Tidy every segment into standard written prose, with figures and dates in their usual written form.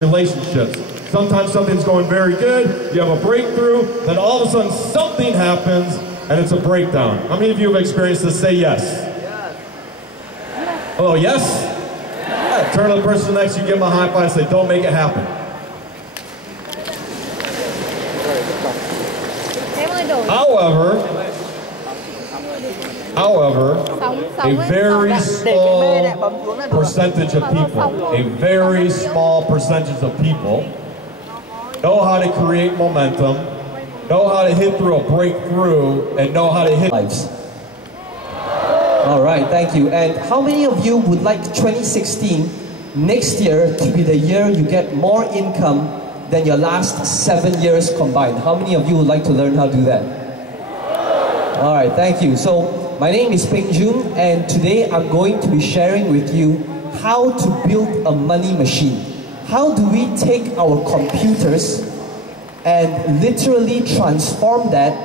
relationships. Sometimes something's going very good, you have a breakthrough, then all of a sudden something happens and it's a breakdown. How many of you have experienced this? Say yes. Yes. Oh, yes? Yeah. Turn to the person next to you, give them a high five and say, don't make it happen. However, a very small percentage of people know how to create momentum, know how to hit through a breakthrough, and know how to hit lives. All right, thank you. And how many of you would like 2016, next year, to be the year you get more income than your last 7 years combined? How many of you would like to learn how to do that? All right, thank you. So, my name is Peng Jun, and today I'm going to be sharing with you how to build a money machine. How do we take our computers and literally transform that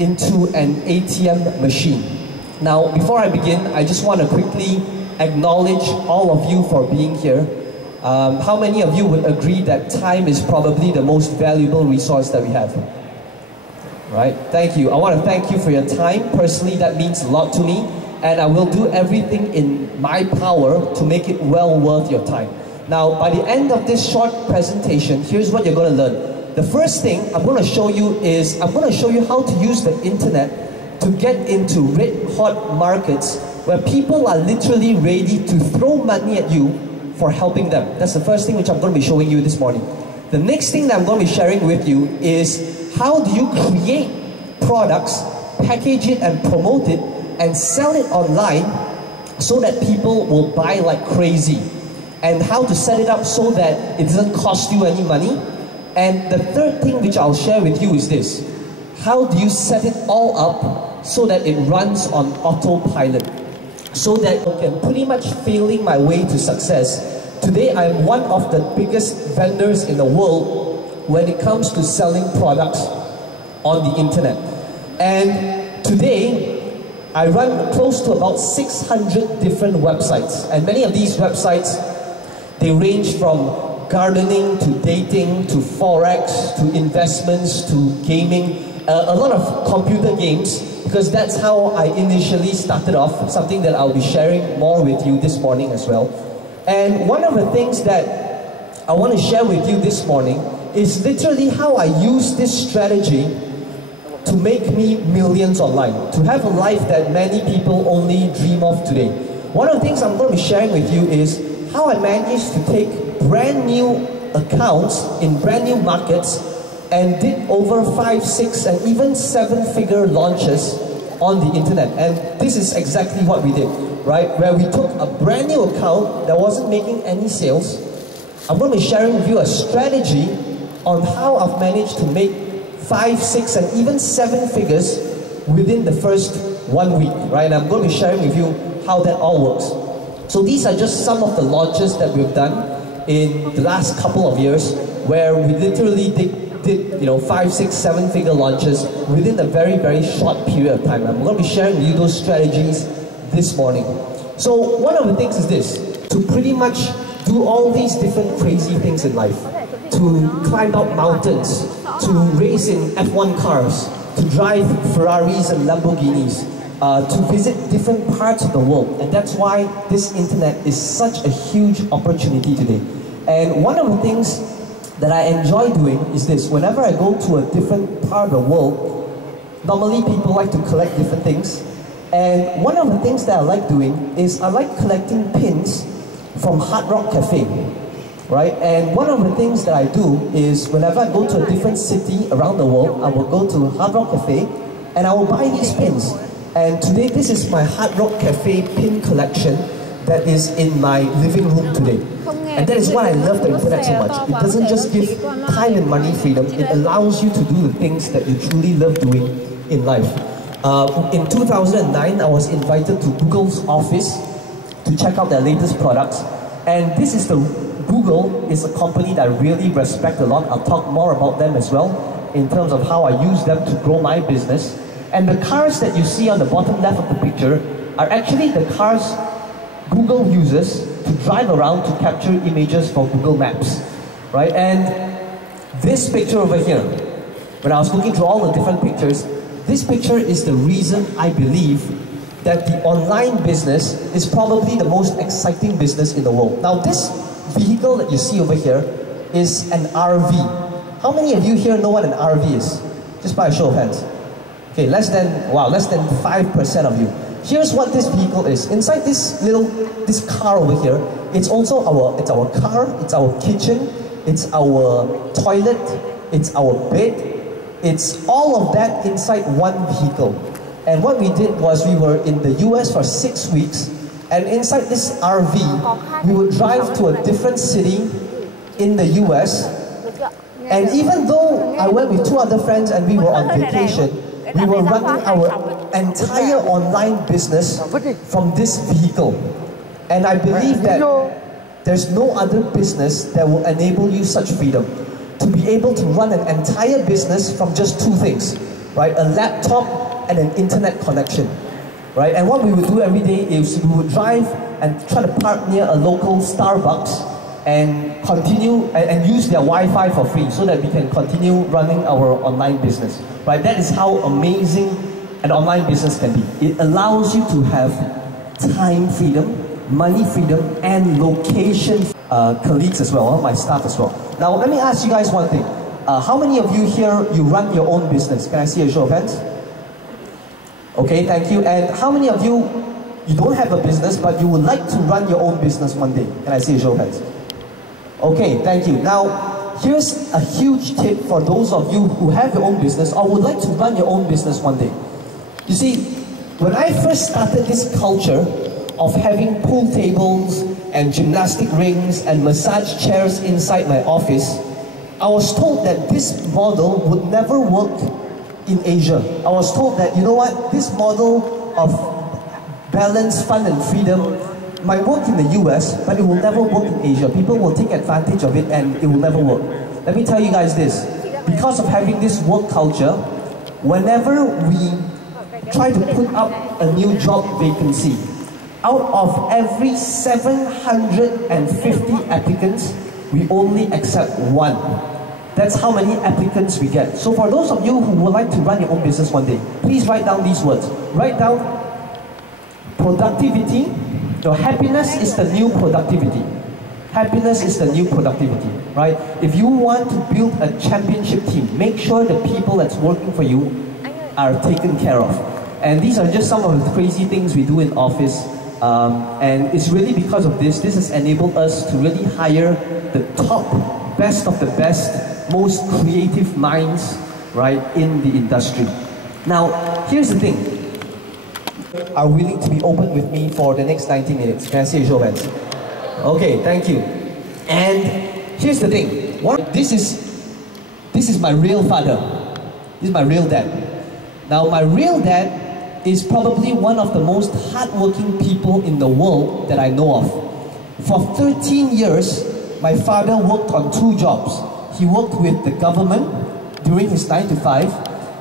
into an ATM machine? Now, before I begin, I just want to quickly acknowledge all of you for being here. How many of you would agree that time is probably the most valuable resource that we have? Right? Thank you. I want to thank you for your time. Personally, that means a lot to me, and I will do everything in my power to make it well worth your time. Now, by the end of this short presentation, here's what you're going to learn. The first thing I'm going to show you is, I'm going to show you how to use the internet to get into red-hot markets where people are literally ready to throw money at you for helping them. That's the first thing which I'm going to be showing you this morning. The next thing that I'm going to be sharing with you is how do you create products, package it and promote it, and sell it online so that people will buy like crazy. And how to set it up so that it doesn't cost you any money. And the third thing which I'll share with you is this. How do you set it all up so that it runs on autopilot? So that I can pretty much failing my way to success. Today I'm one of the biggest vendors in the world when it comes to selling products on the internet. And today, I run close to about 600 different websites. And many of these websites, they range from gardening to dating to forex to investments to gaming, a lot of computer games, because that's how I initially started off, something that I'll be sharing more with you this morning as well. And one of the things that I want to share with you this morning is literally how I use this strategy to make me millions online, to have a life that many people only dream of today. One of the things I'm going to be sharing with you is how I managed to take brand new accounts in brand new markets and did over 5, 6, and even 7-figure launches on the internet. And this is exactly what we did, right? Where we took a brand new account that wasn't making any sales. I'm going to be sharing with you a strategy on how I've managed to make 5, 6, and even 7 figures within the first 1 week, right? And I'm going to be sharing with you how that all works. So these are just some of the launches that we've done in the last couple of years, where we literally did 5, 6, 7-figure launches within a very, very short period of time. I'm going to be sharing with you those strategies this morning. So one of the things is this, to pretty much do all these different crazy things in life. To climb up mountains, to race in F1 cars, to drive Ferraris and Lamborghinis, to visit different parts of the world. And that's why this internet is such a huge opportunity today. And one of the things that I enjoy doing is this. Whenever I go to a different part of the world, normally people like to collect different things. And one of the things that I like doing is I like collecting pins from Hard Rock Cafe. Right? And one of the things that I do is whenever I go to a different city around the world, I will go to Hard Rock Cafe and I will buy these pins. And today this is my Hard Rock Cafe pin collection that is in my living room today. And that is why I love the internet so much. It doesn't just give time and money freedom, it allows you to do the things that you truly love doing in life. In 2009, I was invited to Google's office to check out their latest products. And this is Google is a company that I really respect a lot. I'll talk more about them as well in terms of how I use them to grow my business. And the cars that you see on the bottom left of the picture are actually the cars Google uses to drive around to capture images for Google Maps. right? And this picture over here, when I was looking through all the different pictures, this picture is the reason I believe that the online business is probably the most exciting business in the world. Now this vehicle that you see over here is an RV. How many of you here know what an RV is? Just by a show of hands. Okay, less than 5% of you. Here's what this vehicle is. Inside this car over here, it's also our car, it's our kitchen, it's our toilet, it's our bed, it's all of that inside one vehicle. And what we did was we were in the US for 6 weeks, and inside this RV, we would drive to a different city in the US. And even though I went with 2 other friends and we were on vacation, we were running our entire online business from this vehicle. And I believe that there's no other business that will enable you such freedom. To be able to run an entire business from just 2 things, right? A laptop and an internet connection, right? And what we would do every day is we would drive and try to park near a local Starbucks and continue and use their Wi-Fi for free so that we can continue running our online business, right? That is how amazing an online business can be. It allows you to have time freedom, money freedom, and location colleagues as well, my staff as well. Now let me ask you guys one thing. How many of you here, you run your own business? Can I see a show of hands? Okay, thank you. And how many of you, you don't have a business, but you would like to run your own business one day? Can I see a show of hands? Okay, thank you. Now, here's a huge tip for those of you who have your own business or would like to run your own business one day. You see, when I first started this culture of having pool tables and gymnastic rings and massage chairs inside my office, I was told that this model would never work in Asia. I was told that, you know what, this model of balance, fun and freedom might work in the US, but it will never work in Asia. People will take advantage of it and it will never work. Let me tell you guys this. Because of having this work culture, whenever we try to put up a new job vacancy, out of every 750 applicants, we only accept 1. That's how many applicants we get. So for those of you who would like to run your own business one day, please write down these words. Write down productivity. Your happiness is the new productivity. Happiness is the new productivity, right? If you want to build a championship team, make sure the people that's working for you are taken care of. And these are just some of the crazy things we do in office. And it's really because of this has enabled us to really hire the top, best of the best, most creative minds, right, in the industry. Now, here's the thing. Are willing to be open with me for the next 90 minutes? Can I see a show of hands? Okay, thank you. And here's the thing. This is my real father. This is my real dad. Now, my real dad is probably one of the most hardworking people in the world that I know of. For 13 years, my father worked on 2 jobs. He worked with the government during his 9 to 5,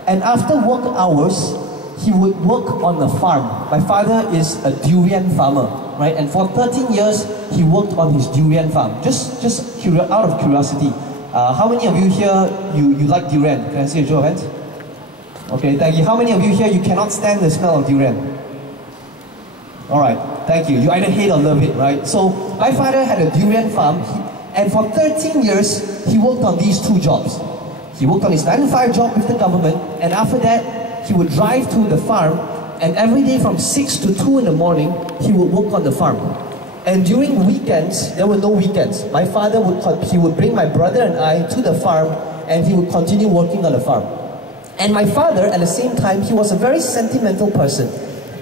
and after work hours, he would work on a farm. My father is a durian farmer, right? And for 13 years, he worked on his durian farm. Just out of curiosity, how many of you here, you like durian? Can I see a show of hands? Okay, thank you. How many of you here, you cannot stand the smell of durian? Alright, thank you. You either hate or love it, right? So, my father had a durian farm, and for 13 years, he worked on these 2 jobs. He worked on his 9 to 5 job with the government, and after that, he would drive to the farm, and every day from 6 to 2 in the morning, he would work on the farm. And during weekends, there were no weekends. My father would bring my brother and I to the farm, and he would continue working on the farm. And my father, at the same time, he was a very sentimental person.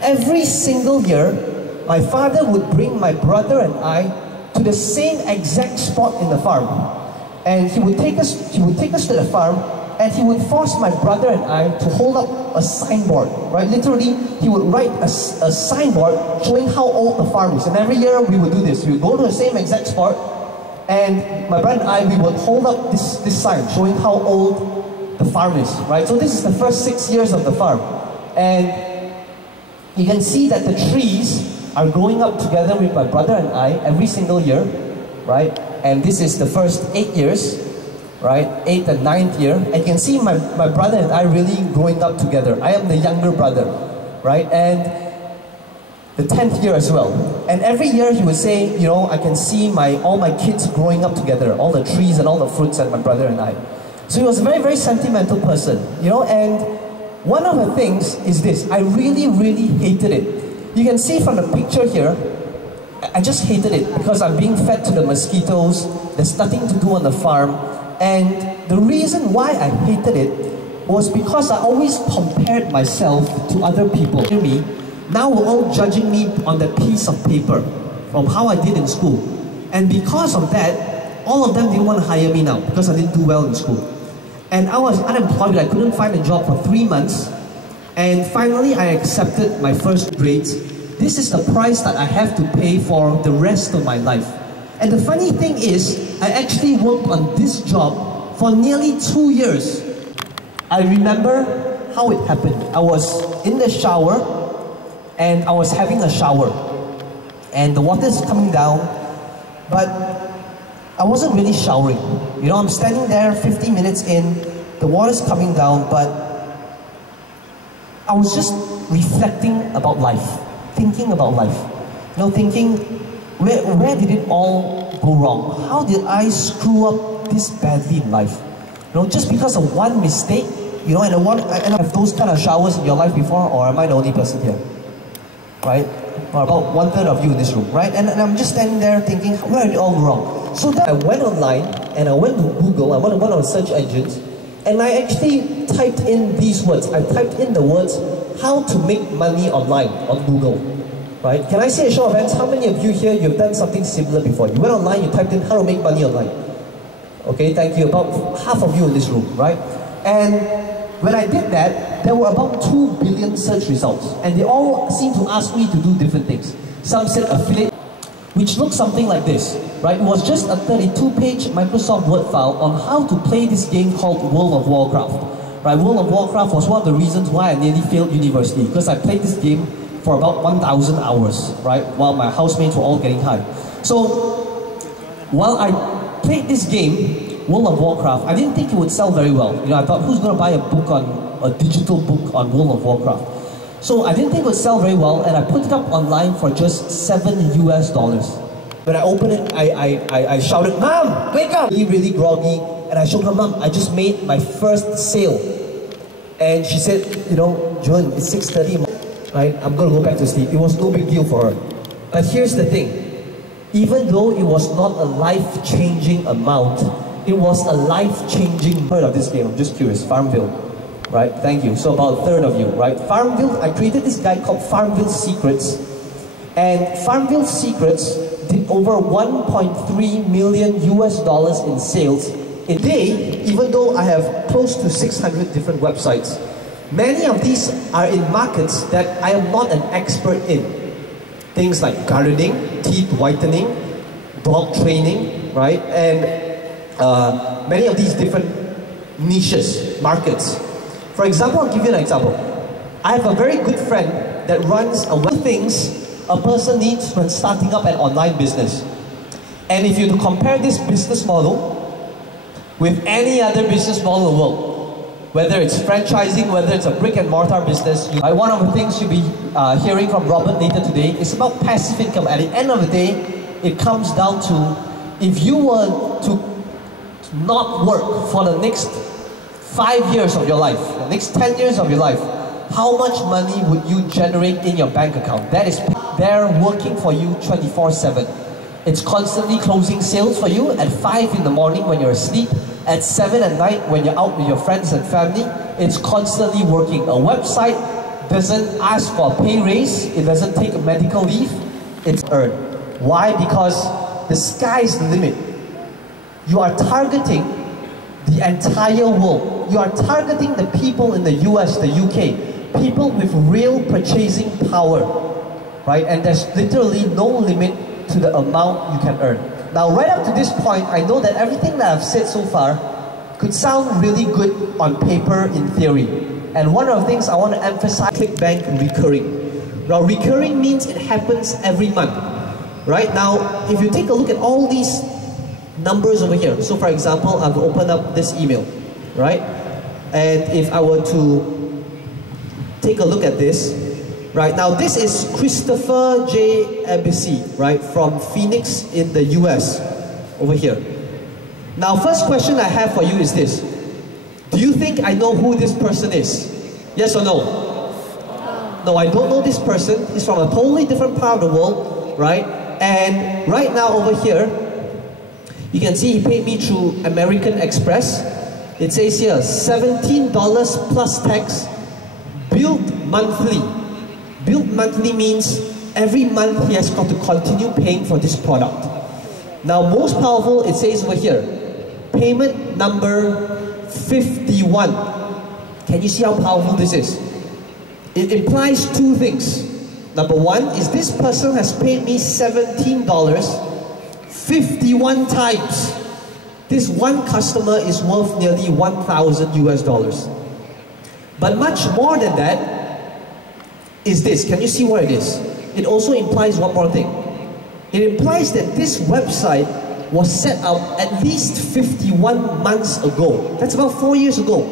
Every single year, my father would bring my brother and I to the same exact spot in the farm. And he would take us to the farm, and he would force my brother and I to hold up a signboard, right? Literally, he would write a signboard showing how old the farm is. And every year we would do this. We would go to the same exact spot, and my brother and I, we would hold up this sign showing how old the farm is, right? So this is the first 6 years of the farm. And you can see that the trees are growing up together with my brother and I every single year, right? And this is the first 8 years, right? 8th and 9th year. And you can see my brother and I really growing up together. I am the younger brother, right? And the 10th year as well. And every year he would say, you know, I can see all my kids growing up together, all the trees and all the fruits, and my brother and I. So he was a very, very sentimental person, you know, and one of the things is this: I really, really hated it. You can see from the picture here, I just hated it because I'm being fed to the mosquitoes, there's nothing to do on the farm, and the reason why I hated it was because I always compared myself to other people. Now we're all judging me on that piece of paper from how I did in school. And because of that, all of them didn't want to hire me now because I didn't do well in school. And I was unemployed, I couldn't find a job for 3 months. And finally I accepted my first grades. This is the price that I have to pay for the rest of my life. And the funny thing is, I actually worked on this job for nearly 2 years. I remember how it happened. I was in the shower, and I was having a shower, and the water is coming down, but I wasn't really showering. You know, I'm standing there 15 minutes in, the water's coming down, but I was just reflecting about life, thinking about life. You know, thinking, where did it all go wrong? How did I screw up this badly in life? You know, just because of one mistake, you know, and I have those kind of showers in your life before, or am I the only person here? Right? Or about 1/3 of you in this room, right? And I'm just standing there thinking, where did it all go wrong? So then I went online, and I went to Google, I went to one of the search engines, and I actually typed in these words. I typed in the words, how to make money online on Google, right? Can I see a show of hands? How many of you here, you've done something similar before? You went online, you typed in how to make money online. Okay, thank you. About half of you in this room, right? And when I did that, there were about 2 billion search results, and they all seemed to ask me to do different things. Some said affiliate, which looked something like this, right? It was just a 32-page Microsoft Word file on how to play this game called World of Warcraft. Right? World of Warcraft was one of the reasons why I nearly failed university, because I played this game for about 1,000 hours, right? While my housemates were all getting high. So, while I played this game, World of Warcraft, I didn't think it would sell very well. You know, I thought, who's going to buy a digital book on World of Warcraft? So I didn't think it would sell very well, and I put it up online for just $7 US. When I opened it, I shouted, "Mom, wake up!" Really groggy, and I showed her, "Mom, I just made my first sale." And she said, "You know, John, it's 6:30, right? I'm going to go back to sleep." It was no big deal for her. But here's the thing. Even though it was not a life-changing amount, it was a life-changing. Heard of this game? I'm just curious. Farmville, right? Thank you. So about 1/3 of you, right? Farmville. I created this guy called Farmville Secrets, and Farmville Secrets did over 1.3 million US dollars in sales a day. Even though I have close to 600 different websites, many of these are in markets that I am not an expert in. Things like gardening, teeth whitening, dog training, right? And many of these different niches, markets. For example, I'll give you an example. I have a very good friend that runs a web things a person needs when starting up an online business. And if you compare this business model with any other business model in the world, whether it's franchising, whether it's a brick and mortar business, one of the things you'll be hearing from Robert later today is about passive income. At the end of the day, it comes down to, if you were to not work for the next 5 years of your life, the next 10 years of your life, how much money would you generate in your bank account? That is there working for you 24/7. It's constantly closing sales for you at 5 in the morning when you're asleep, at 7 at night when you're out with your friends and family. It's constantly working. A website doesn't ask for a pay raise, it doesn't take a medical leave, it's earned. Why? Because the sky is the limit. You are targeting the entire world. You are targeting the people in the US, the UK, people with real purchasing power, right? And there's literally no limit to the amount you can earn. Now, right up to this point, I know that everything that I've said so far could sound really good on paper in theory. And one of the things I want to emphasize, ClickBank recurring. Now, recurring means it happens every month, right? Now, if you take a look at all these numbers over here. So for example, I've opened up this email, right? And if I were to take a look at this, right? Now this is Christopher J. Embassy, right? From Phoenix in the US, over here. Now first question I have for you is this. Do you think I know who this person is? Yes or no? No, I don't know this person. He's from a totally different part of the world, right? And right now over here, you can see he paid me through American Express. It says here, $17 plus tax, billed monthly. Billed monthly means every month he has got to continue paying for this product. Now most powerful, it says over here, payment number 51. Can you see how powerful this is? It implies two things. Number one is this person has paid me $17 51 times. This one customer is worth nearly 1,000 US dollars. But much more than that is this. Can you see what it is? It also implies one more thing. It implies that this website was set up at least 51 months ago. That's about 4 years ago.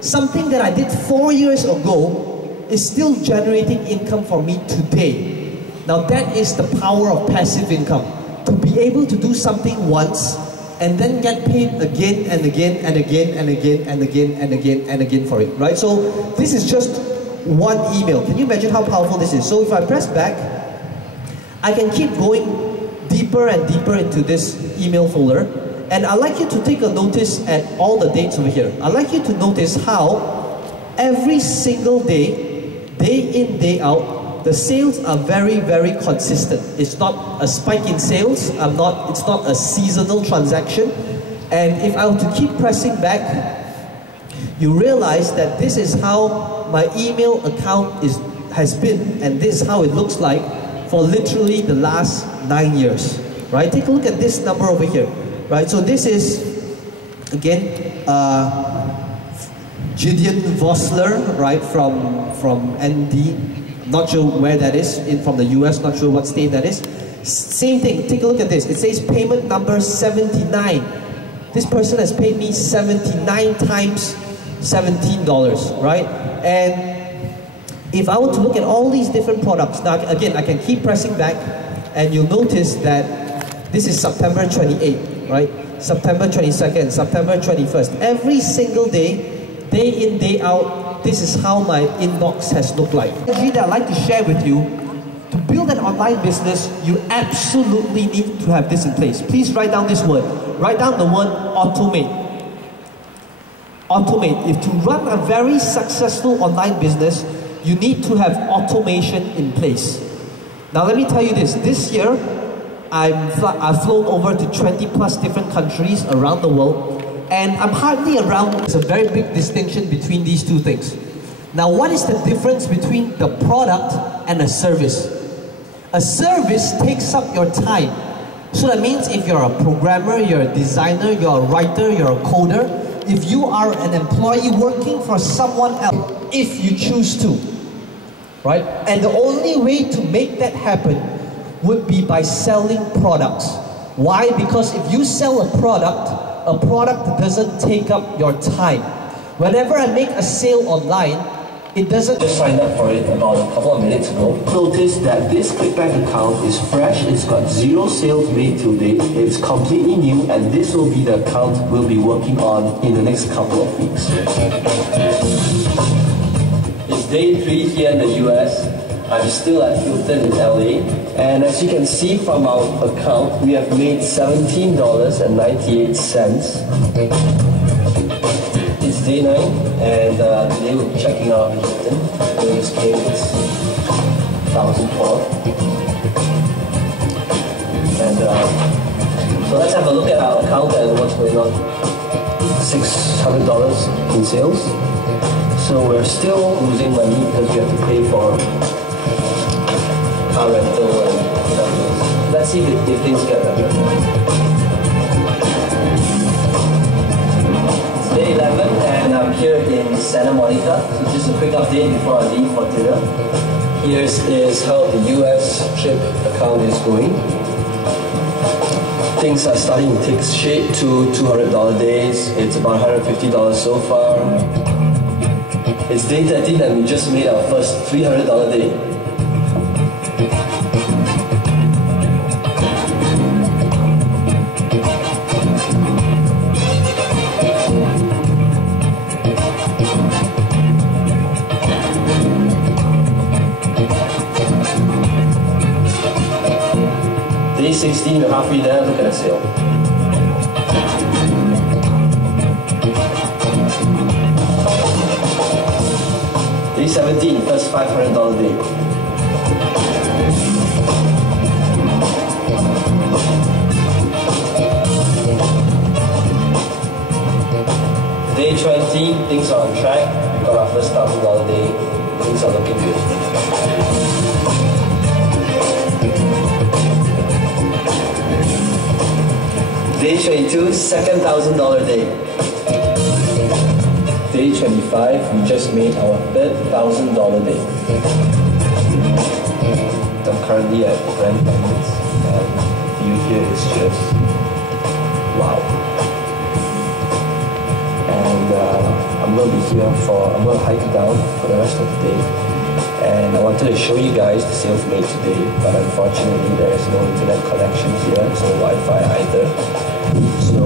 Something that I did 4 years ago is still generating income for me today. Now that is the power of passive income. To be able to do something once and then get paid again and again and again and again and again and again and again for it, right? So this is just one email. Can you imagine how powerful this is? So if I press back, I can keep going deeper and deeper into this email folder. And I'd like you to take a notice at all the dates over here. I'd like you to notice how every single day, day in, day out, the sales are very, very consistent. It's not a spike in sales. It's not a seasonal transaction. And if I were to keep pressing back, you realize that this is how my email account has been, and this is how it looks like for literally the last 9 years. Right? Take a look at this number over here. Right? So this is, again, Gideon Vossler, right, from ND. Not sure where that is, from the US, not sure what state that is. Same thing, take a look at this. It says payment number 79. This person has paid me 79 times $17, right? And if I were to look at all these different products, now again, I can keep pressing back, and you'll notice that this is September 28th, right? September 22nd, September 21st. Every single day, day in, day out, this is how my inbox has looked like. The strategy that I'd like to share with you, to build an online business, you absolutely need to have this in place. Please write down this word. Write down the word automate. Automate. If to run a very successful online business, you need to have automation in place. Now let me tell you this. This year, I've flown over to 20 plus different countries around the world. And I'm hardly around. There's a very big distinction between these two things. Now, what is the difference between the product and a service? A service takes up your time. So that means if you're a programmer, you're a designer, you're a writer, you're a coder, if you are an employee working for someone else, if you choose to, right? And the only way to make that happen would be by selling products. Why? Because if you sell a product doesn't take up your time. Whenever I make a sale online, it doesn't... Just signed up for it about a couple of minutes ago. Notice that this ClickBank account is fresh, it's got 0 sales made to date, it's completely new, and this will be the account we'll be working on in the next couple of weeks. It's day 3 here in the US. I'm still at Hilton in LA, and as you can see from our account, we have made $17.98. It's day 9, and today we're checking out in Hilton. Today's game is 1,012. And so let's have a look at our account and what's going on. $600 in sales. So we're still losing money because we have to pay for car rental and stuff. Let's see if things get better. It's day 11 and I'm here in Santa Monica. So just a quick update before I leave for dinner. Here is how the US trip account is going. things are starting to take shape to $200 days. It's about $150 so far. It's day 13 and we just made our first $300 day. Day 16, you're halfway there, look at the sale. Day 17, first $500 day. Day 20, things are on track. We got our first $1,000 day. Things are looking good. Day 22, second $1,000 day. Day 25, we just made our third $1,000 day. I'm currently at grandparents, and the view here is just wow. And I'm going to be here I'm going to hike down for the rest of the day. And I wanted to show you guys the sales made today, but unfortunately there is no internet connection here, there's no Wi-Fi either. So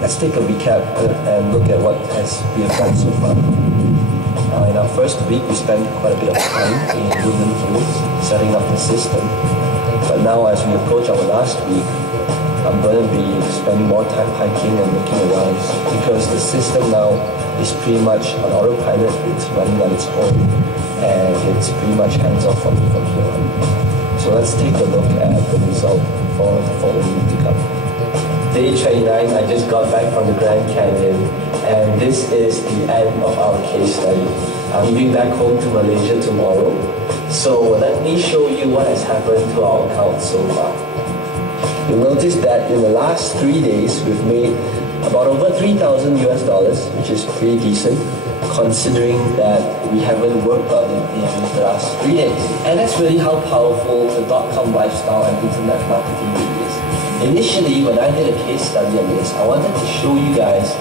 let's take a recap and look at what we have done so far. In our first week, we spent quite a bit of time in Woodland Hills setting up the system. But now as we approach our last week, I'm going to be spending more time hiking and looking around because the system now is pretty much on autopilot, it's running on its own, and it's pretty much hands-off for me from here on. So let's take a look at the result for the following week to come. Day 29, I just got back from the Grand Canyon, and this is the end of our case study. I'm moving back home to Malaysia tomorrow. So let me show you what has happened to our account so far. You'll notice that in the last 3 days, we've made about over $3,000 US, which is pretty decent, considering that we haven't worked on it in the last 3 days. And that's really how powerful the .com lifestyle and internet marketing really is. Initially, when I did a case study on this, I wanted to show you guys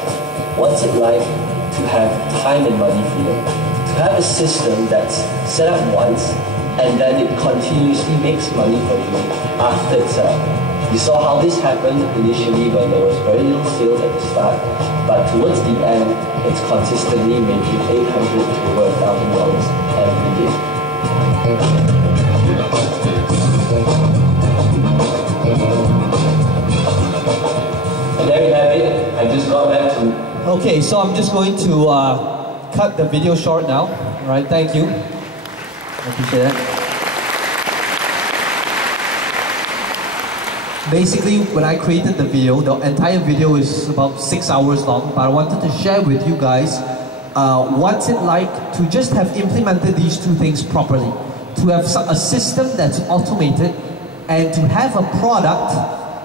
what's it like to have time and money freedom. To have a system that's set up once and then it continuously makes money for you after it's set up. You saw how this happened initially when there was very little sales at the start, but towards the end, it's consistently making $800 to over $1,000 every day. And there you have it. I just got back to... Okay, so I'm just going to cut the video short now. All right, thank you. I appreciate that. Basically, when I created the video, the entire video is about 6 hours long, but I wanted to share with you guys what's it like to just have implemented these two things properly. To have a system that's automated and to have a product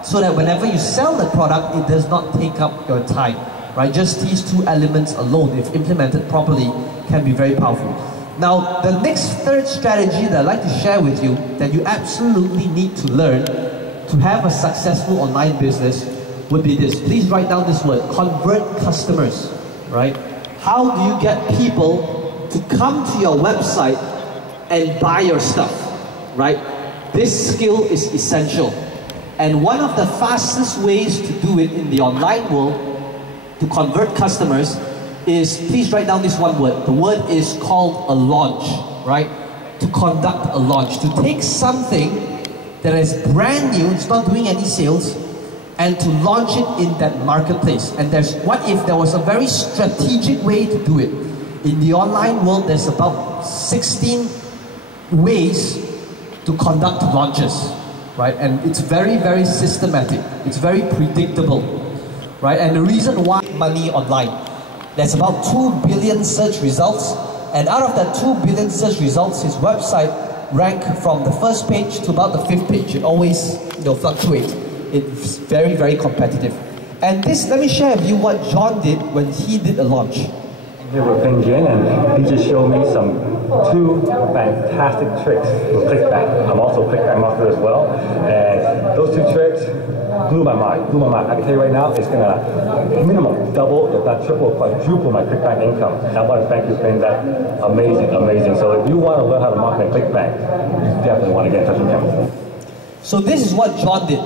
so that whenever you sell the product, it does not take up your time. Right? Just these two elements alone, if implemented properly, can be very powerful. Now, the next third strategy that I'd like to share with you that you absolutely need to learn to have a successful online business would be this. Please write down this word, convert customers, right? How do you get people to come to your website and buy your stuff, right? This skill is essential. And one of the fastest ways to do it in the online world, to convert customers, is, please write down this one word. The word is called a launch, right? To conduct a launch, to take something that is brand new, it's not doing any sales, and to launch it in that marketplace. And what if there was a very strategic way to do it? In the online world, there's about 16 ways to conduct launches, right? And it's very, very systematic. It's very predictable, right? And the reason why money online, there's about 2 billion search results, and out of that 2 billion search results, his website rank from the first page to about the 5th page. It always fluctuates. It's very, very competitive. And this, let me share with you what John did when he did a launch. Here with Peng Jian, and he just showed me two fantastic tricks with clickback. I'm also a clickback marketer as well, and those two tricks blew my mind. I can tell you right now, it's going to minimum double, if not triple, quadruple my ClickBank income. And I want to thank you for being that amazing. So if you want to learn how to market ClickBank, you definitely want to get in touch with him. So this is what John did.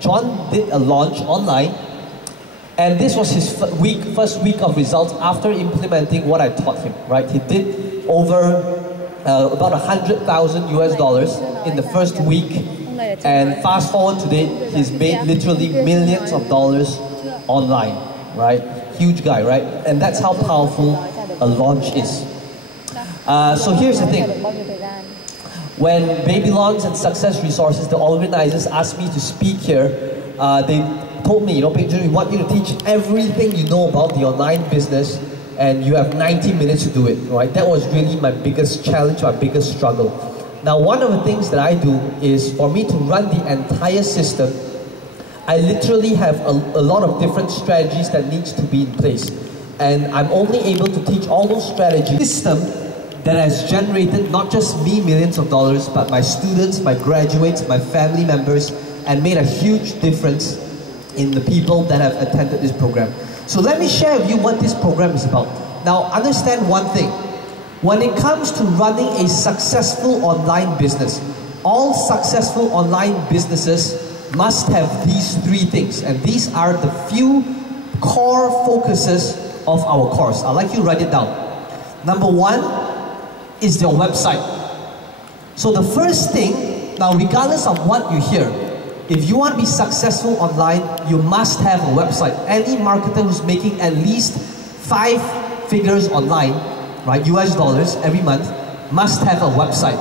John did a launch online, and this was his first week of results after implementing what I taught him, right? He did over about $100,000 US in the first week, and fast forward today, he's made literally millions of dollars online, right? Huge guy, right? And that's how powerful a launch is. So here's the thing. When Babylons and Success Resources, the organizers, asked me to speak here, they told me, we want you to teach everything you know about the online business, and you have 90 minutes to do it, right? That was really my biggest challenge, my biggest struggle. Now, one of the things that I do is, for me to run the entire system, I literally have a lot of different strategies that needs to be in place. And I'm only able to teach all those strategies. System that has generated not just me millions of dollars, but my students, my graduates, my family members, and made a huge difference in the people that have attended this program. So let me share with you what this program is about. Now, understand one thing. When it comes to running a successful online business, all successful online businesses must have these three things. And these are the few core focuses of our course. I'd like you to write it down. Number one is your website. So the first thing, now regardless of what you hear, if you want to be successful online, you must have a website. Any marketer who's making at least 5 figures online, right, US dollars every month, must have a website.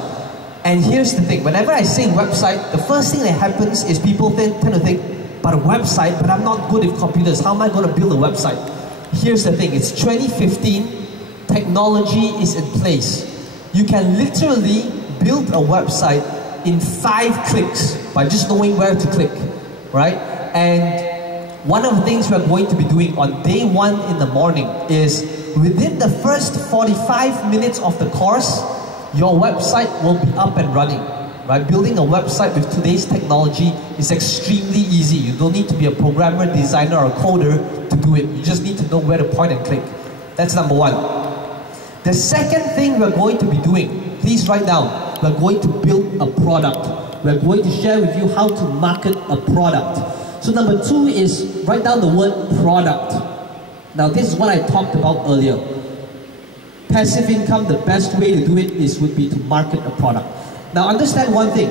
And here's the thing, whenever I say website, the first thing that happens is people tend to think, but a website, but I'm not good with computers, how am I going to build a website? Here's the thing, it's 2015, technology is in place. You can literally build a website in 5 clicks by just knowing where to click, right? And one of the things we're going to be doing on day 1 in the morning is within the first 45 minutes of the course, your website will be up and running, right? Building a website with today's technology is extremely easy. You don't need to be a programmer, designer, or coder to do it. You just need to know where to point and click. That's number 1. The second thing we're going to be doing, please write down, we're going to build a product. We're going to share with you how to market a product. So number 2 is write down the word product. Now this is what I talked about earlier. Passive income, the best way to do it would be to market a product. Now understand one thing.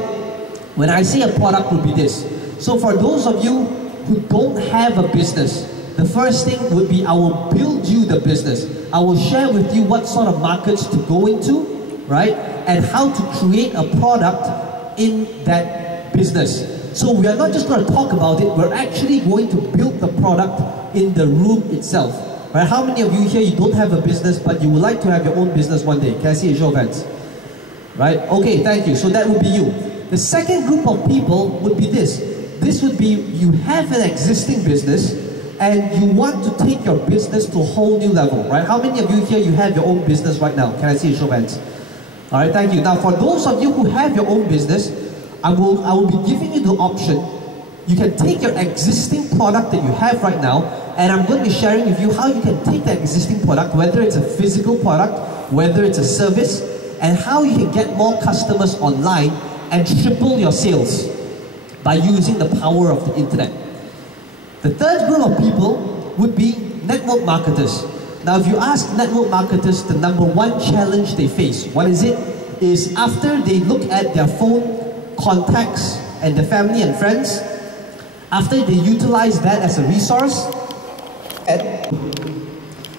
When I say a product would be this. So for those of you who don't have a business, the first thing would be I will build you the business. I will share with you what sort of markets to go into, right? And how to create a product in that business. So we are not just going to talk about it, we're actually going to build the product in the room itself. Right? How many of you here, you don't have a business, but you would like to have your own business one day? Can I see a show of hands? Right? Okay, thank you. So that would be you. The second group of people would be this. This would be, you have an existing business, and you want to take your business to a whole new level, right? How many of you here, you have your own business right now? Can I see a show of hands? All right, thank you. Now, for those of you who have your own business, I will be giving you the option. You can take your existing product that you have right now, and I'm going to be sharing with you how you can take that existing product, whether it's a physical product, whether it's a service, and how you can get more customers online and triple your sales by using the power of the internet. The third group of people would be network marketers. Now, if you ask network marketers the number 1 challenge they face, what is it? Is after they look at their phone contacts and their family and friends, after they utilize that as a resource,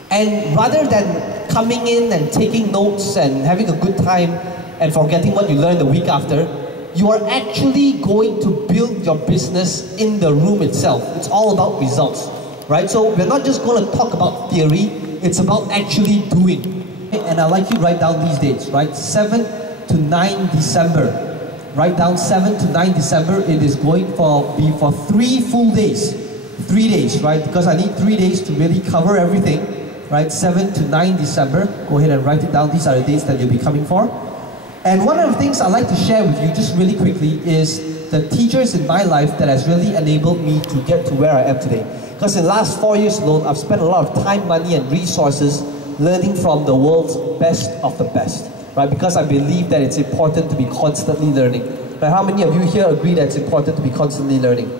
and rather than coming in and taking notes and having a good time and forgetting what you learned the week after, you are actually going to build your business in the room itself. It's all about results, right? So we're not just going to talk about theory, it's about actually doing. And I'd like you to write down these dates, right? 7 to 9 December. Write down 7 to 9 December. It is going to be for 3 full days. 3 days, right? Because I need 3 days to really cover everything, right? 7 to 9 December. Go ahead and write it down. These are the dates that you'll be coming for. And one of the things I'd like to share with you just really quickly is the teachers in my life that has really enabled me to get to where I am today. Because in the last 4 years alone, I've spent a lot of time, money, and resources learning from the world's best of the best, right? Because I believe that it's important to be constantly learning. Right? How many of you here agree that it's important to be constantly learning?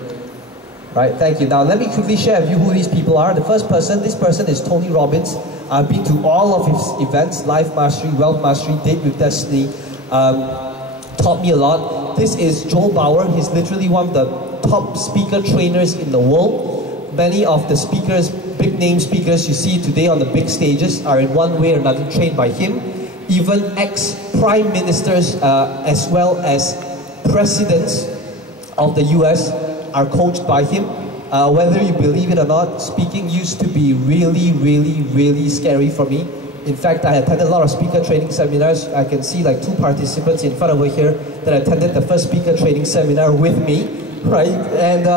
Right, thank you. Now let me quickly share with you who these people are. The first person, this person is Tony Robbins. I've been to all of his events, Life Mastery, Wealth Mastery, Date with Destiny, taught me a lot. This is Joel Bauer. He's literally one of the top speaker trainers in the world. Many of the speakers, big name speakers you see today on the big stages are in one way or another trained by him. Even ex-prime ministers as well as presidents of the US are coached by him. Whether you believe it or not, speaking used to be really scary for me. In fact, I attended a lot of speaker training seminars. I can see like 2 participants in front over here that attended the first speaker training seminar with me, right? And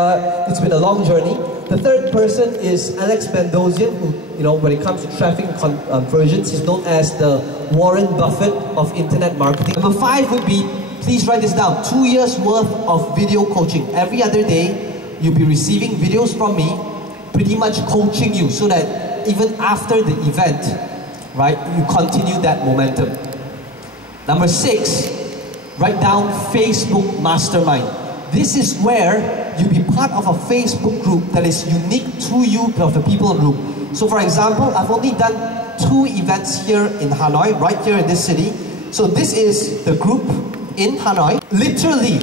it's been a long journey. The third person is Alex Bandosian, who, you know, when it comes to traffic conversions, he's known as the Warren Buffett of internet marketing. Number 5 would be, please write this down, 2 years worth of video coaching. Every other day, you'll be receiving videos from me, pretty much coaching you so that even after the event, right, you continue that momentum. Number 6, write down Facebook Mastermind. This is where you'll be part of a Facebook group that is unique to you, of the people group. So for example, I've only done 2 events here in Hanoi, right here in this city. So this is the group in Hanoi. Literally,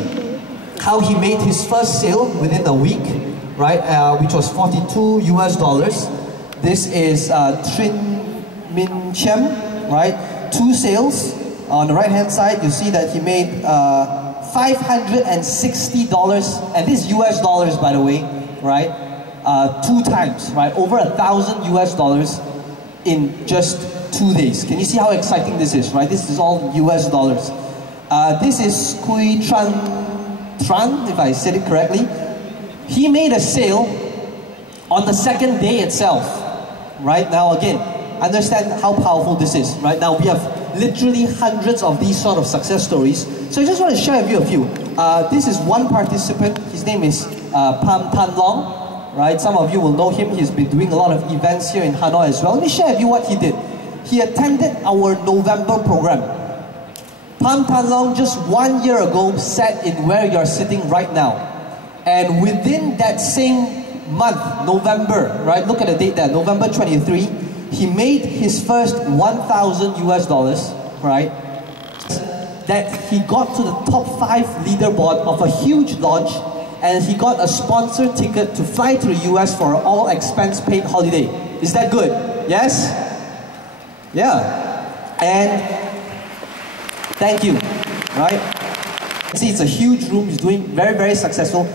how he made his first sale within a week, right, which was $42 US. This is Trin Min Chem, right, 2 sales. On the right hand side, you see that he made $560, and this is US dollars, by the way, right, 2 times, right, over $1,000 US in just 2 days. Can you see how exciting this is, right? This is all US dollars. This is Kui Tran, if I said it correctly. He made a sale on the 2nd day itself. Right now, again, understand how powerful this is. Right now, we have literally hundreds of these sort of success stories. So I just want to share with you a few. This is one participant. His name is Pham Tan Long. Right, some of you will know him. He's been doing a lot of events here in Hanoi as well. Let me share with you what he did. He attended our November program. Pham Tan Long just 1 year ago sat in where you're sitting right now. And within that same month, November, right, look at the date there, November 23, he made his first $1,000 US, right, that he got to the top 5 leaderboard of a huge launch, and he got a sponsored ticket to fly to the US for an all expense paid holiday. Is that good? Yes? Yeah. And thank you, right? See, it's a huge room. He's doing very successful.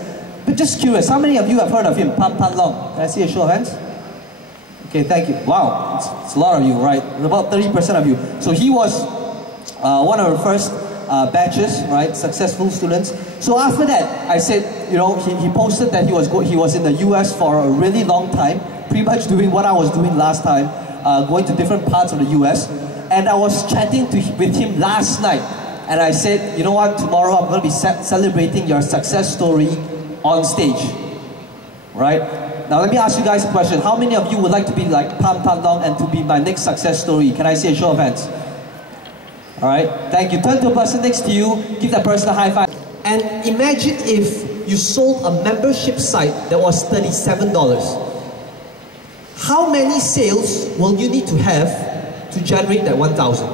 But just curious, how many of you have heard of him, Pham Tan Long? Can I see a show of hands? Okay, thank you. Wow, it's a lot of you, right? About 30% of you. So he was one of the first batches, right? Successful students. So after that, I said, you know, he posted that he was in the US for a really long time, pretty much doing what I was doing last time, going to different parts of the US. And I was chatting with him last night, and I said, you know what, tomorrow I'm going to be celebrating your success story on stage, right? Now let me ask you guys a question. How many of you would like to be like Pham Tan Long and to be my next success story? Can I see a show of hands? All right, thank you. Turn to a person next to you, give that person a high five. And imagine if you sold a membership site that was $37. How many sales will you need to have to generate that 1,000?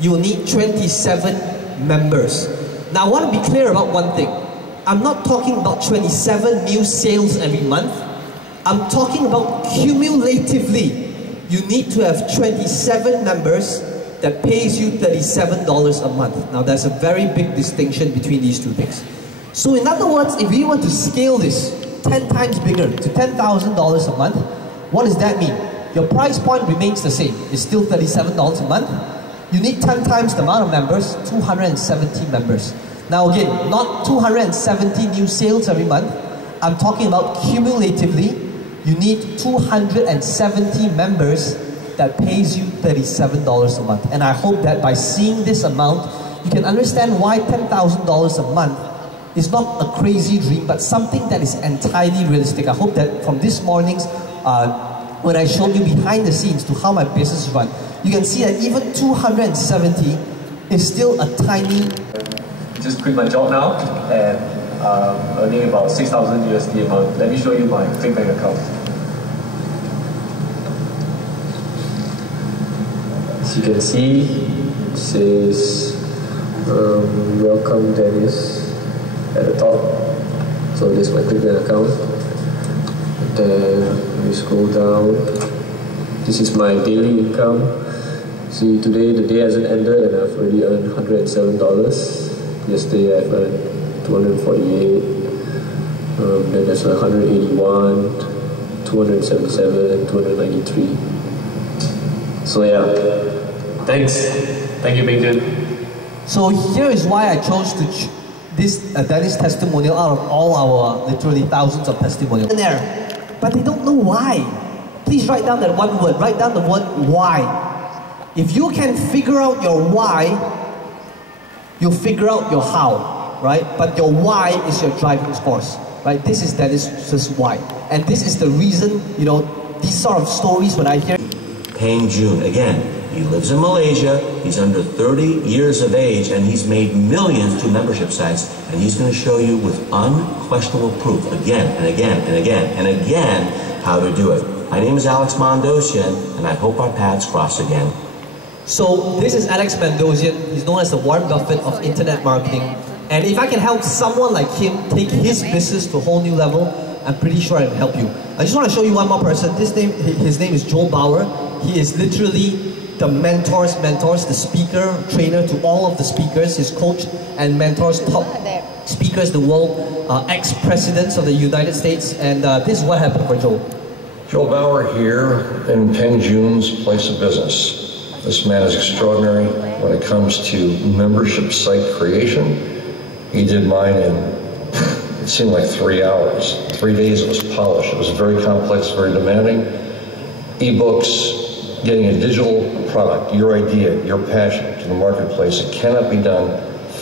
You'll need 27 members. Now I want to be clear about one thing. I'm not talking about 27 new sales every month. I'm talking about cumulatively. You need to have 27 members that pays you $37 a month. Now there's a very big distinction between these 2 things. So in other words, if we want to scale this 10 times bigger to $10,000 a month, what does that mean? Your price point remains the same. It's still $37 a month. You need 10 times the amount of members, 270 members. Now again, not 270 new sales every month. I'm talking about cumulatively, you need 270 members that pays you $37 a month. And I hope that by seeing this amount, you can understand why $10,000 a month is not a crazy dream, but something that is entirely realistic. I hope that from this morning's, when I showed you behind the scenes to how my business run, you can see that even 270 is still a tiny... Just quit my job now, and earning about 6,000 USD a month. Let me show you my ClickBank account. As you can see, it says welcome Dennis at the top. So this is my ClickBank account. And then we scroll down. This is my daily income. See, today the day hasn't ended and I've already earned $107. Yesterday I've earned 248. Then there's 181, 277, 293. So yeah, thanks. Thank you, Benjamin. So here is why I chose to this Dennis testimonial out of all our literally thousands of testimonials in there. But they don't know why. Please write down that one word. Write down the word why. If you can figure out your why, you'll figure out your how, right? But your why is your driving force, right? This is Dennis's why. And this is the reason, you know, these sort of stories when I hear... Peng Joon, again, he lives in Malaysia, he's under 30 years of age, and he's made millions through membership sites, and he's going to show you with unquestionable proof again and again and again and again how to do it. My name is Alex Mondosian, and I hope our paths cross again. So this is Alex Mondosian. He's known as the Warren Buffett of internet marketing. And if I can help someone like him take his business to a whole new level, I'm pretty sure I can help you. I just want to show you one more person. His name is Joel Bauer. He is literally the mentor's mentors, the speaker, trainer to all of the speakers, his coach and mentors, top speakers in the world, ex-presidents of the United States. And this is what happened for Joel. Joel Bauer here in Peng Joon's place of business. This man is extraordinary when it comes to membership site creation. He did mine in, it seemed like 3 hours. 3 days it was polished. It was very complex, very demanding. E-books, getting a digital product, your idea, your passion to the marketplace, it cannot be done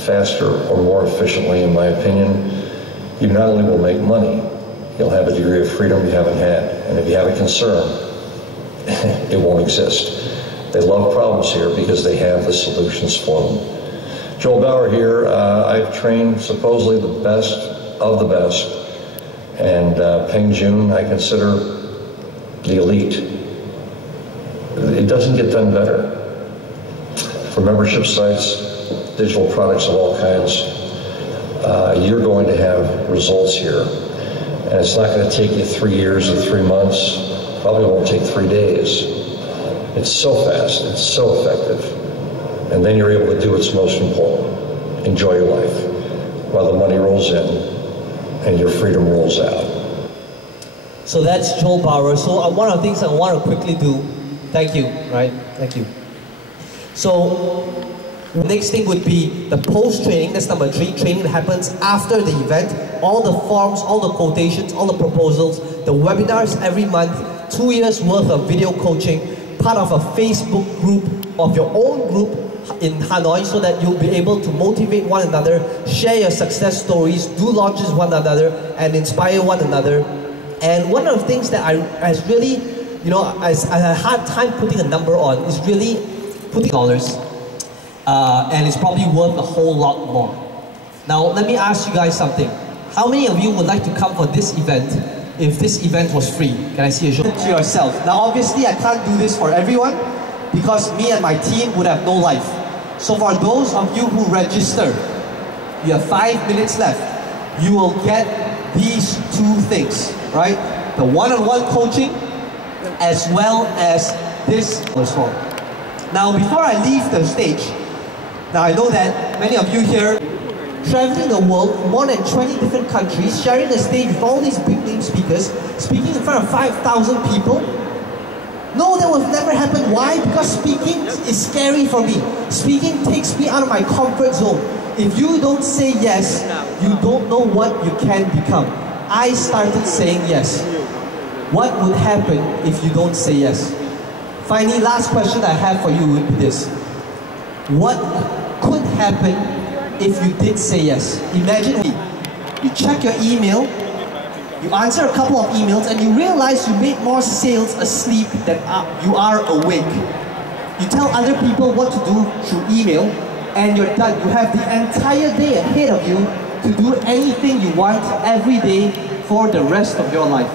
faster or more efficiently, in my opinion. You not only will make money, you'll have a degree of freedom you haven't had. And if you have a concern, it won't exist. They love problems here because they have the solutions for them. Joel Bauer here, I've trained supposedly the best of the best, and Peng Joon I consider the elite. It doesn't get done better. For membership sites, digital products of all kinds, you're going to have results here. And it's not going to take you 3 years or 3 months, probably won't take 3 days. It's so fast, it's so effective, and then you're able to do what's most important. Enjoy your life while the money rolls in and your freedom rolls out. So that's Joel Bauer. So one of the things I want to quickly do, thank you, right? Thank you. So the next thing would be the post-training, that's number 3, training that happens after the event. All the forms, all the quotations, all the proposals, the webinars every month, 2 years worth of video coaching, part of a Facebook group of your own group in Hanoi so that you'll be able to motivate one another, share your success stories, do launches one another, and inspire one another. And one of the things that I really, you know, I had a hard time putting a number on is really putting dollars. And it's probably worth a whole lot more. Now, let me ask you guys something. How many of you would like to come for this event if this event was free? Can I see a show? To yourself. Now obviously I can't do this for everyone because me and my team would have no life. So for those of you who register, you have 5 minutes left. You will get these 2 things, right? The one-on-one coaching as well as this form. Now before I leave the stage, now I know that many of you here traveling the world, more than 20 different countries, sharing the stage with all these big name speakers, speaking in front of 5,000 people. No, that will never happen. Why? Because speaking is scary for me. Speaking takes me out of my comfort zone. If you don't say yes, you don't know what you can become. I started saying yes. What would happen if you don't say yes? Finally, last question I have for you would be this. What could happen if you did say yes? Imagine you check your email, you answer a couple of emails, and you realize you made more sales asleep than you are awake. You tell other people what to do through email, and you're done. You have the entire day ahead of you to do anything you want every day for the rest of your life.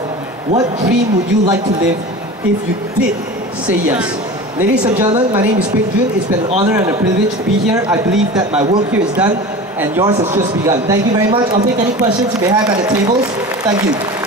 What dream would you like to live if you did say yes? Ladies and gentlemen, my name is Ping Jun. It's been an honor and a privilege to be here. I believe that my work here is done and yours has just begun. Thank you very much. I'll take any questions you may have at the tables. Thank you.